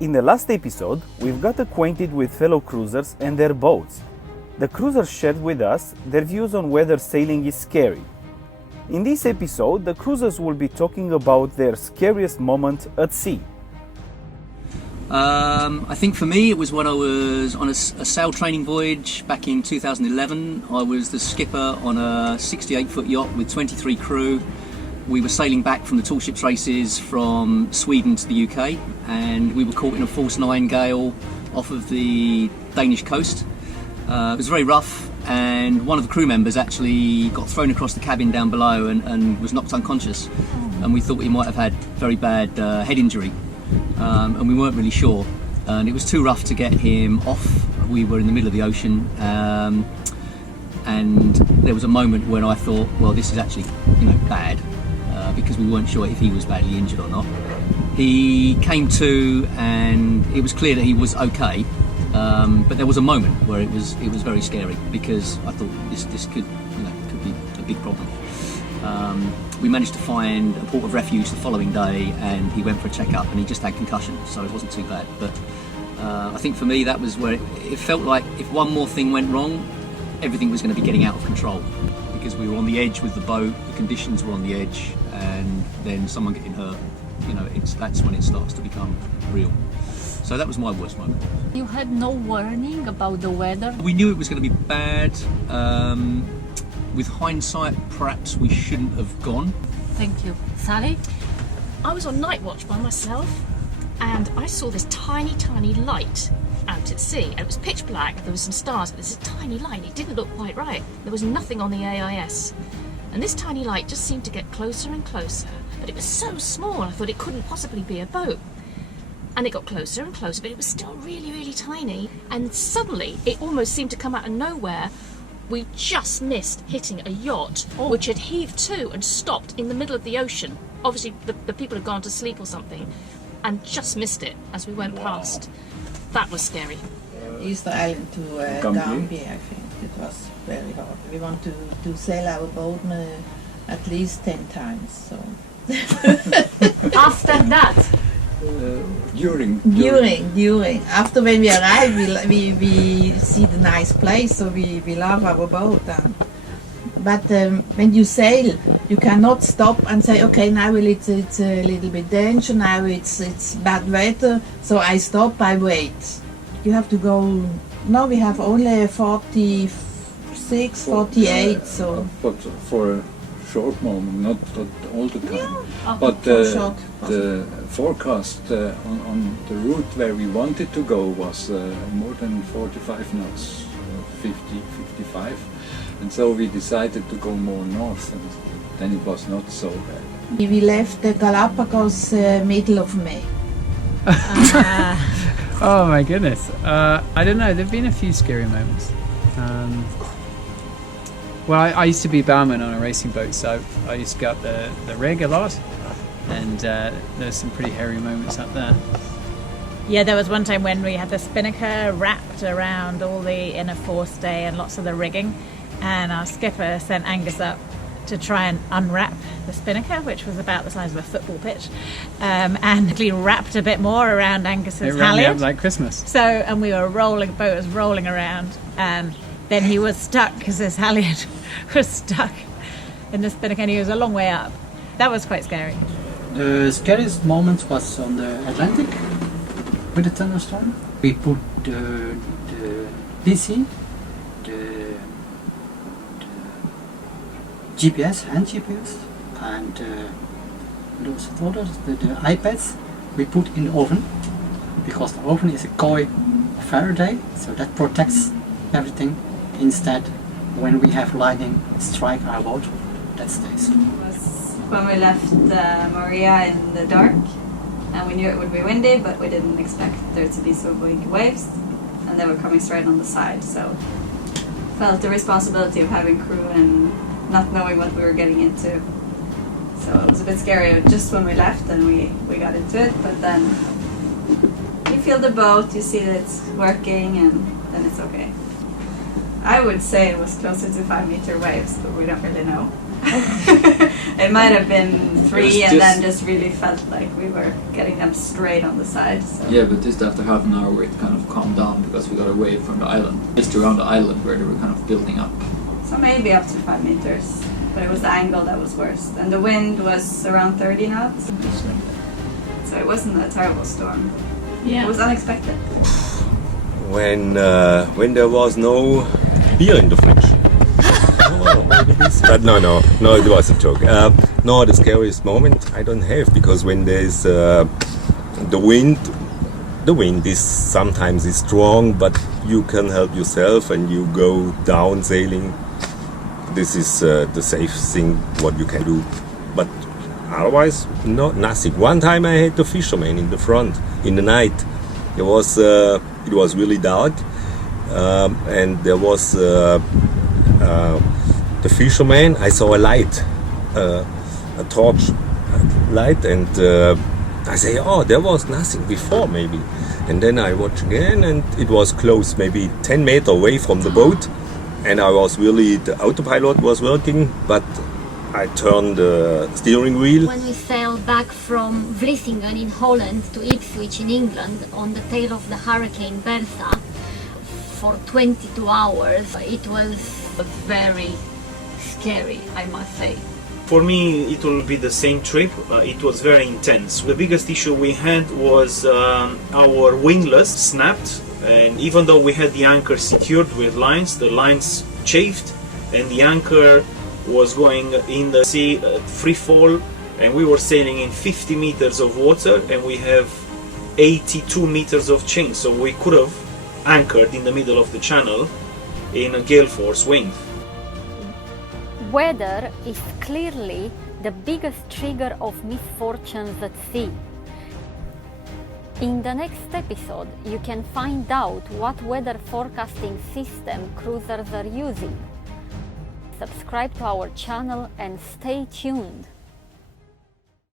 In the last episode, we've got acquainted with fellow cruisers and their boats. The cruisers shared with us their views on whether sailing is scary. In this episode, the cruisers will be talking about their scariest moment at sea. I think for me it was when I was on a sail training voyage back in 2011. I was the skipper on a 68-foot yacht with 23 crew. We were sailing back from the tall ships races from Sweden to the UK, and we were caught in a force 9 gale off of the Danish coast. It was very rough, and one of the crew members actually got thrown across the cabin down below and was knocked unconscious, and we thought he might have had very bad head injury, and we weren't really sure, and it was too rough to get him off. We were in the middle of the ocean, and there was a moment when I thought, well, this is actually bad, because we weren't sure if he was badly injured or not. He came to, and it was clear that he was okay, but there was a moment where it was very scary, because I thought this could be a big problem. We managed to find a port of refuge the following day, and he went for a checkup, and he just had concussion, so it wasn't too bad. But I think for me that was where it felt like if one more thing went wrong, everything was going to be getting out of control, because we were on the edge with the boat, the conditions were on the edge, and then someone getting hurt, that's when it starts to become real. So that was my worst moment. You had no warning about the weather? We knew it was going to be bad. With hindsight, perhaps we shouldn't have gone. Thank you. Sally? I was on night watch by myself, and I saw this tiny light out at sea, and it was pitch black. There was some stars, but there's a tiny light. It didn't look quite right. There was nothing on the AIS, and this tiny light just seemed to get closer and closer, but it was so small I thought it couldn't possibly be a boat. And it got closer and closer, but it was still really tiny, and suddenly it almost seemed to come out of nowhere. We just missed hitting a yacht which had heaved to and stopped in the middle of the ocean. Obviously the people had gone to sleep or something, and just missed it as we went past. That was scary. Easter Island to Gambia, I think. It was very hard. We want to sail our boat at least 10 times. So. After that? During. After when we arrive, we see the nice place, so we love our boat. But when you sail, you cannot stop and say, okay, now it's a little bit danger, now it's bad weather, so I stop, I wait. You have to go. Now we have only 46, 48, so. But for a short moment, not all the time. Yeah. But the forecast on the route where we wanted to go was more than 45 knots, 50, 55. And so we decided to go more north, and then it was not so bad. We left the Galapagos middle of May. Oh my goodness. I don't know, there have been a few scary moments. Well, I used to be barman on a racing boat, so I used to go up the rig a lot, and there's some pretty hairy moments up there. Yeah, there was one time when we had the spinnaker wrapped around all the inner forestay and lots of the rigging, and our skipper sent Angus up to try and unwrap the spinnaker, which was about the size of a football pitch, and he wrapped a bit more around Angus's halyard. Up like Christmas. So, and we were rolling, the boat was rolling around, and then he was stuck because his halyard was stuck in the spinnaker, and he was a long way up. That was quite scary. The scariest moment was on the Atlantic with the thunderstorm. We put the PC, the GPS, hand GPS, and those photos, the iPads, we put in the oven, because the oven is a coil of Faraday, so that protects everything. Instead, when we have lightning strike our boat, that stays. It was when we left Manaia in the dark, and we knew it would be windy, but we didn't expect there to be so big waves, and they were coming straight on the side, so felt the responsibility of having crew and not knowing what we were getting into. So it was a bit scary just when we left and we got into it, but then you feel the boat, you see that it's working, and then it's okay. I would say it was closer to 5 meter waves, but we don't really know. It might have been 3 and just- then just really felt like we were getting them straight on the side. So. Yeah, but just after half an hour it kind of calmed down because we got away from the island. Just around the island where they were kind of building up. So maybe up to 5 meters. But it was the angle that was worst. And the wind was around 30 knots. So it wasn't a terrible storm. Yeah. It was unexpected. When there was no beer in the fridge. Oh, maybe this. But no, it was a joke. No, the scariest moment I don't have, because when there's the wind is sometimes is strong, but you can help yourself and you go down sailing. This is the safe thing what you can do. But otherwise, nothing. One time I had the fisherman in the front in the night. It was really dark, and there was the fisherman. I saw a light, a torch light, and I say, oh, there was nothing before maybe. And then I watch again, and it was close, maybe 10 meters away from the boat. And I was really, the autopilot was working, but I turned the steering wheel. When we sailed back from Vlissingen in Holland to Ipswich in England on the tail of the Hurricane Bertha for 22 hours, it was very scary, I must say. For me, it will be the same trip. It was very intense. The biggest issue we had was our windlass snapped, and even though we had the anchor secured with lines, the lines chafed, and the anchor was going in the sea free fall, and we were sailing in 50 meters of water, and we have 82 meters of chain, so we could have anchored in the middle of the channel in a gale force wind. Weather is clearly the biggest trigger of misfortunes at sea. In the next episode, you can find out what weather forecasting system cruisers are using. Subscribe to our channel and stay tuned.